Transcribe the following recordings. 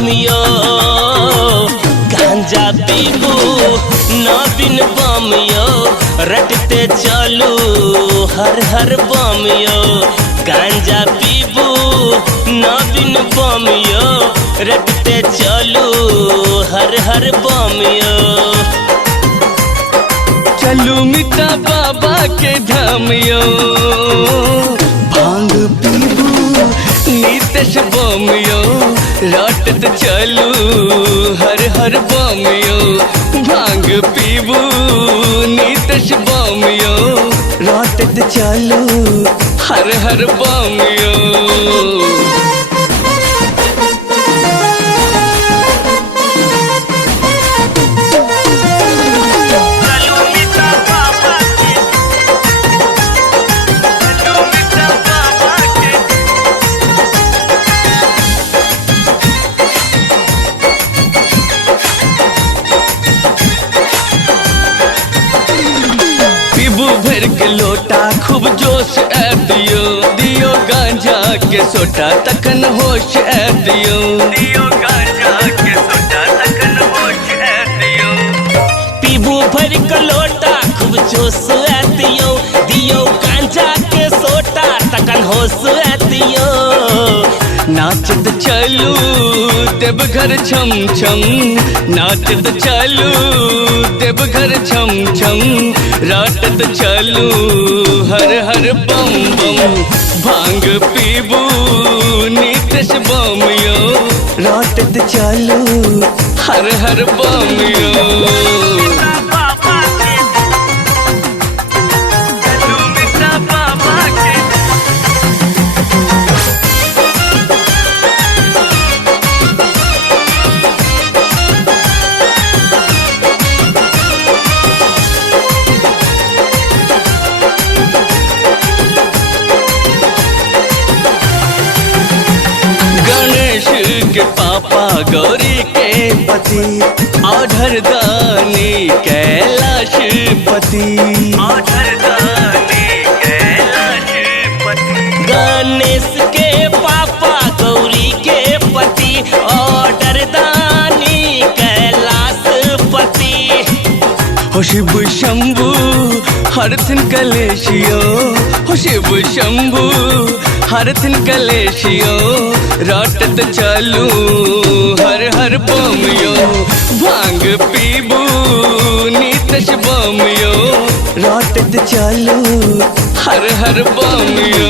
धामियो गांजा पीबू नवीन बमियो रटते चलू हर हर बमियो गांजा पीबू नवीन बमियो रटते चलू हर हर बमियो। चलू मिता बाबा के धामियो भांग पीबू नीतश बमियो रटत चलू हर हर बमियो भांग पीबू नीतश बमियो रटत चलू हर हर बमियो। भर के लोटा खूब जोश ऐ दियो दियो गांजा के सोटा तकन होश ऐ दियो दियो गांजा के सोटा तकन होश ऐ दियो। पीबू भर के लोटा खूब जोश ऐ दियो दियो गांजा के सोटा तकन होश ऐ दियो। नाचत चलू देवघर छम छम नाचत चलू देवघर छम छम रटत चलू हर हर बम बम भांग पीबू नीतश बमियो रटत चलू हर हर बमियो। के पापा गौरी के पति औधर दानी कैलाश पति औधर दानी कैलाश पति। गणेश के पापा गौरी के पति औधर दानी कैलाश पति। हो शिव शंभु हरथिन कलेशियो हो शिव शंभु हरथिन कलेशियो रटत चलू हर हर बमियो भांग पीबू नीतश बमियो रटत चलू हर हर बमियो।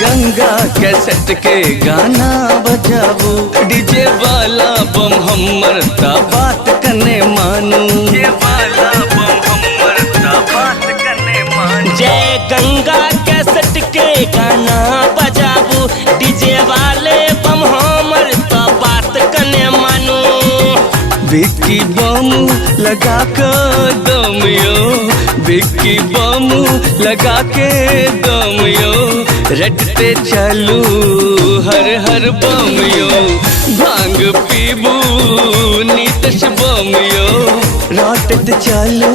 गंगा कैसेट के गाना बजाबू डीजे वाला बम हमर ता बात कने मानू डीजे वाला बम हमर ता बात कने मानू। जय गंगा कैसेट के गाना बजाबू डीजे वाले बम हमर ता बात कने मानू। बिक्की बम लगा के दमियो बिक्की बम लगा के दमियो रटते चलू हर हर बमियो भांग पीबू नीतश बमियो रटत चलू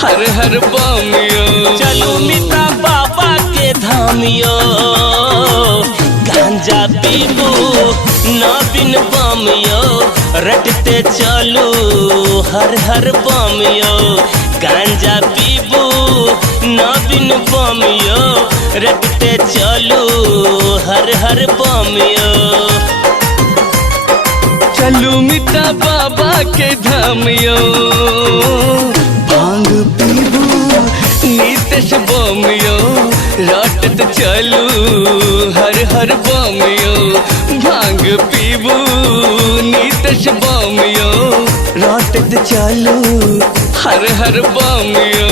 हर हर बमियो। चलू मिता बाबा के धामियो गांजा पीबू नवीन बमियो रटते चलू हर हर बमियो गांजा पीबू नवीन बमियो रटते चलू हर हर बमियो। चलू मिता बाबा के धामियो भांग पीबू नीतश बमियो रटत चलू हर हर बमियो भांग पीबू नीतश बमियो रटत चलू हर हर बमियो।